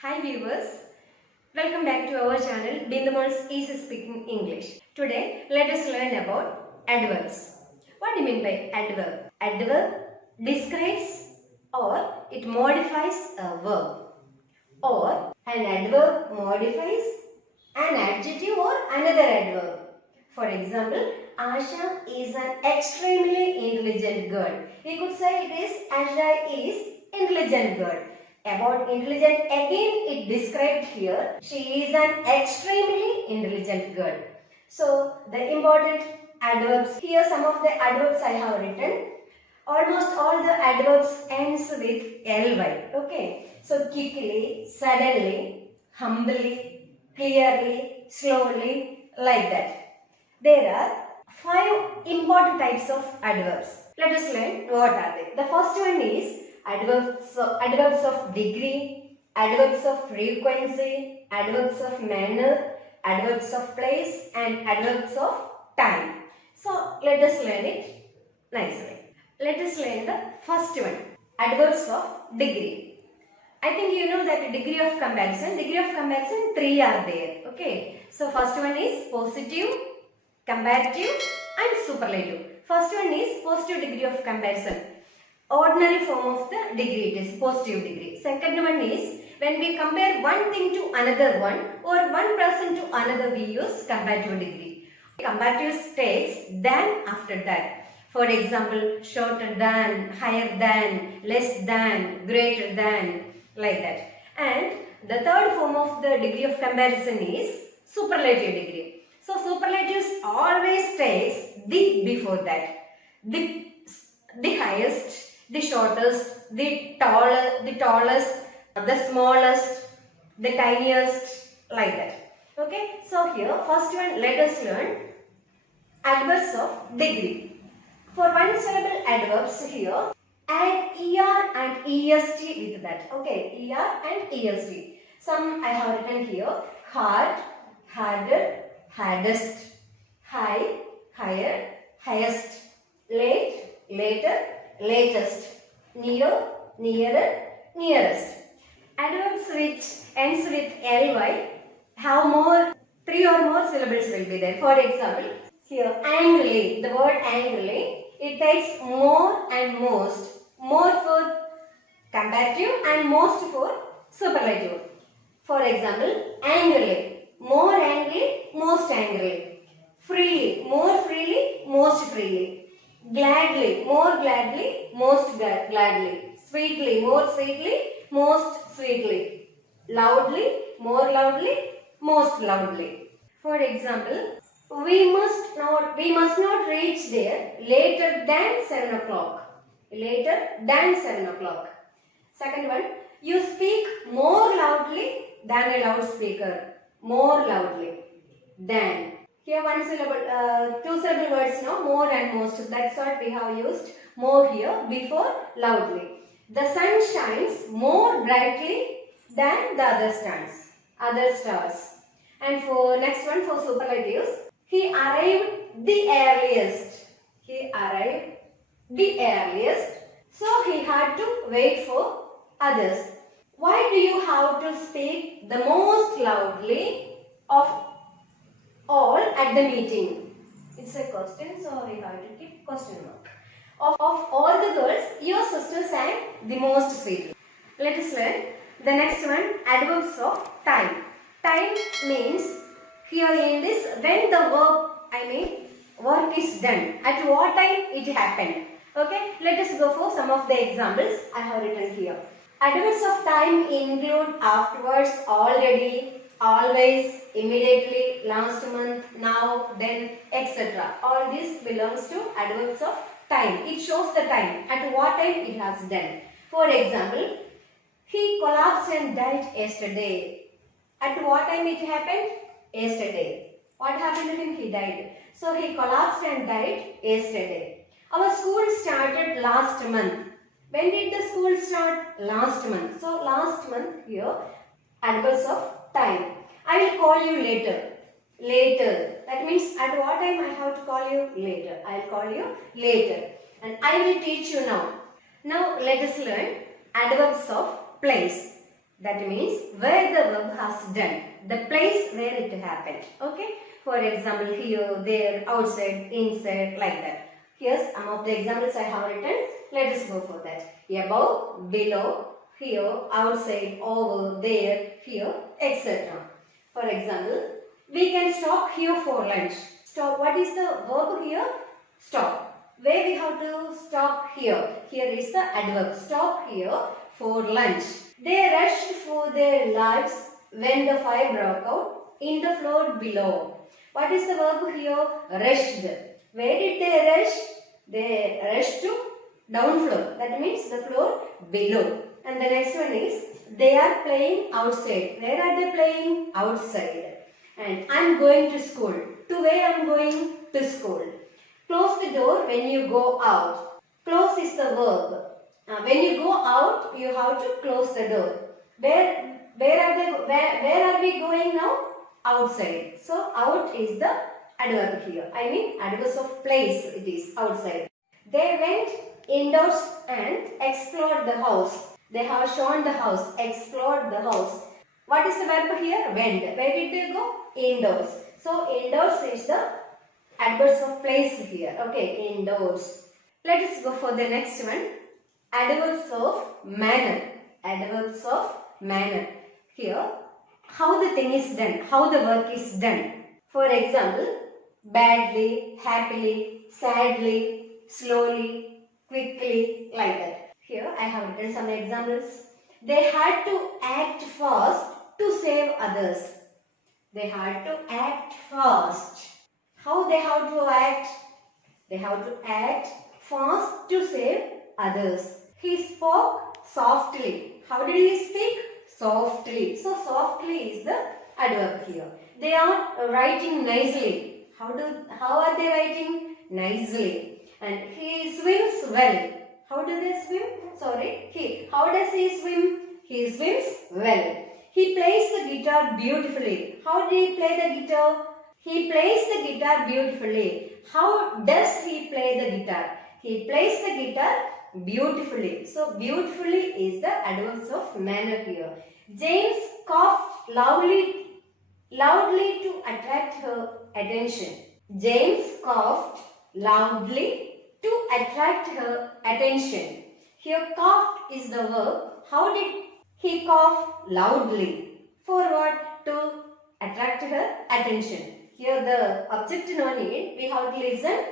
Hi viewers, welcome back to our channel BinduMol's Easy Speaking English. Today let us learn about adverbs. What do you mean by adverb? Adverb describes or it modifies a verb, or an adverb modifies an adjective or another adverb. For example, Asha is an extremely intelligent girl. We could say it is Asha is intelligent girl. About intelligent, again it described here, she is an extremely intelligent girl. So the important adverbs, here some of the adverbs I have written. Almost all the adverbs ends with ly. Okay. So quickly, suddenly, humbly, clearly, slowly, like that. There are 5 important types of adverbs. Let us learn what are they. The first one is adverbs of degree, adverbs of frequency, adverbs of manner, adverbs of place, and adverbs of time. So let us learn it nicely. Let us learn the first one, adverbs of degree. I think you know that degree of comparison. Degree of comparison 3 are there. Okay. So first one is positive, comparative, and superlative. First one is positive degree of comparison. Ordinary form of the degree, it is positive degree. Second one is when we compare one thing to another one or one person to another, we use comparative degree. Comparative states than after that. For example, shorter than, higher than, less than, greater than, like that. And the third form of the degree of comparison is superlative degree. So superlatives always stays the before that. The highest, the shortest, the tallest, the smallest, the tiniest, like that. Okay. So here first one, let us learn adverbs of degree. For one syllable adverbs here, add er and est with that. Okay, er and est. Some I have written here: hard, harder, hardest, high, higher, highest, late, later, latest, near, nearer, nearest. Adverbs which ends with ly have 3 or more syllables will be there. For example, here angrily, the word angrily, it takes more and most. More for comparative and most for superlative. For example, angrily, more angry, most angry. Freely, more freely, most freely. Gladly, more gladly, most gladly. Sweetly, more sweetly, most sweetly. Loudly, more loudly, most loudly. For example, we must not reach there later than 7 o'clock. Later than 7 o'clock. Second one, you speak more loudly than a loudspeaker. More loudly than. Here one syllable, 2 syllable words, no, more and most. That's what we have used more here before loudly. The sun shines more brightly than the other stars. And for next one, for superlatives, he arrived the earliest. He arrived the earliest. So he had to wait for others. Why do you have to speak the most loudly of all at the meeting? It's a question, so we have to keep question mark. Of all the girls, your sister sang the most sweetly. Let us learn the next one, adverbs of time. Time means here in this when the work is done. At what time it happened. Okay, let us go for some of the examples I have written here. Adverbs of time include afterwards, already, always, immediately, last month, now, then, etc. All this belongs to adverbs of time. It shows the time, at what time it has done. For example, he collapsed and died yesterday. At what time it happened? Yesterday. What happened to him? He died. So he collapsed and died yesterday. Our school started last month. When did the school start? Last month. So last month here, adverbs of time. I will call you later. Later. That means at what time I have to call you? Later. I will call you later. And I will teach you now. Now let us learn adverbs of place. That means where the verb has done, the place where it happened. Okay. For example, here, there, outside, inside, like that. Here some of the examples I have written. Let us go for that. Above, below, here, outside, over, there, here, etc. For example, we can stop here for lunch. Stop. What is the verb here? Stop. Where we have to stop here? Here is the adverb. Stop here for lunch. They rushed for their lives when the fire broke out in the floor below. What is the verb here? Rushed. Where did they rush? They rushed to down floor. That means the floor below. And the next one is they are playing outside. Where are they playing? Outside. And I am going to school. To where I am going? To school. Close the door when you go out. Close is the verb. When you go out, you have to close the door. Where are we going now? Outside. So out is the adverb here. I mean adverbs of place it is outside. They went indoors and explored the house. They have shown the house, explored the house. What is the verb here? Went. Where did they go? Indoors. So indoors is the adverbs of place here. Okay, indoors. Let us go for the next one. Adverbs of manner. Adverbs of manner. Here, how the thing is done, how the work is done. For example, badly, happily, sadly, slowly, quickly, like that. Here I have written some examples. They had to act fast to save others. They had to act fast. How they have to act? They have to act fast to save others. He spoke softly. How did he speak? Softly. So softly is the adverb here. They are writing nicely. How are they writing? Nicely. And he swims well. How do they swim? How does he swim? He swims well. He plays the guitar beautifully. How did he play the guitar? He plays the guitar beautifully. How does he play the guitar? He plays the guitar beautifully. So beautifully is the adverbs of manner here. James coughed loudly to attract her attention. James coughed loudly to attract her attention. Here coughed is the verb. How did he cough loudly? For what? To attract her attention. Here the object no need. We have to listen.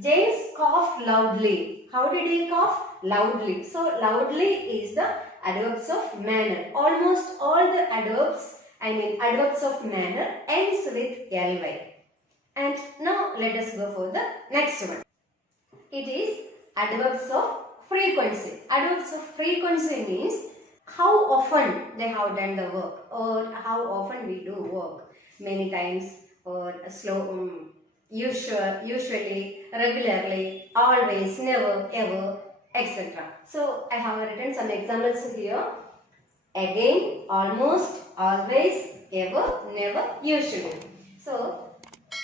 James coughed loudly. How did he cough? Loudly. So loudly is the adverbs of manner. Almost all the adverbs of manner ends with ly. And now let us go for the next one. It is adverbs of frequency. Adverbs of frequency means how often they have done the work or how often we do work. Many times or usually, regularly, always, never, ever, etc. So I have written some examples here. Again, almost, always, ever, never, usually. So,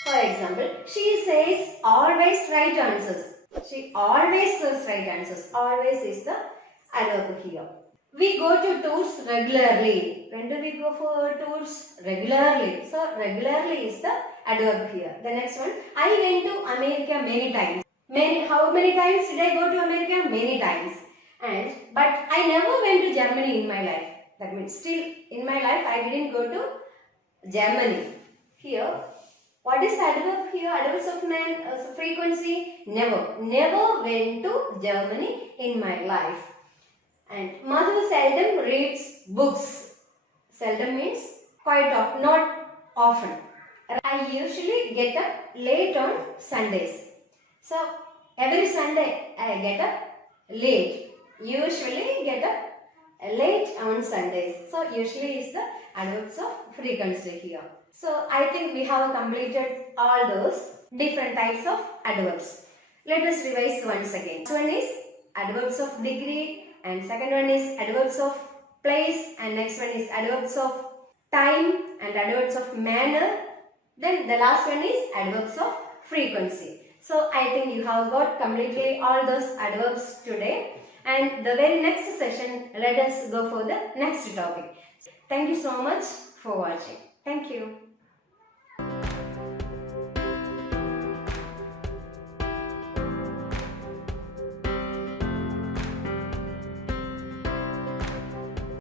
for example, she says always right answers. She always says right answers. Always is the adverb here. We go to tours regularly. When do we go for tours? Regularly. So, regularly is the adverb here. The next one. I went to America many times. How many times did I go to America? Many times. But I never went to Germany in my life. That means still in my life I didn't go to Germany. Here, what is adverb here? Adverbs of frequency? Never. Never went to Germany in my life. And Madhu seldom reads books. Seldom means quite often, not often. I usually get up late on Sundays. So every Sunday I get up late. Usually get up late on Sundays. So usually is the adverbs of frequency here. So I think we have completed all those different types of adverbs. Let us revise once again. First one is adverbs of degree, and second one is adverbs of place, and next one is adverbs of time and adverbs of manner. Then the last one is adverbs of frequency. So I think you have got completely all those adverbs today. And the very next session, let us go for the next topic. Thank you so much for watching. Thank you.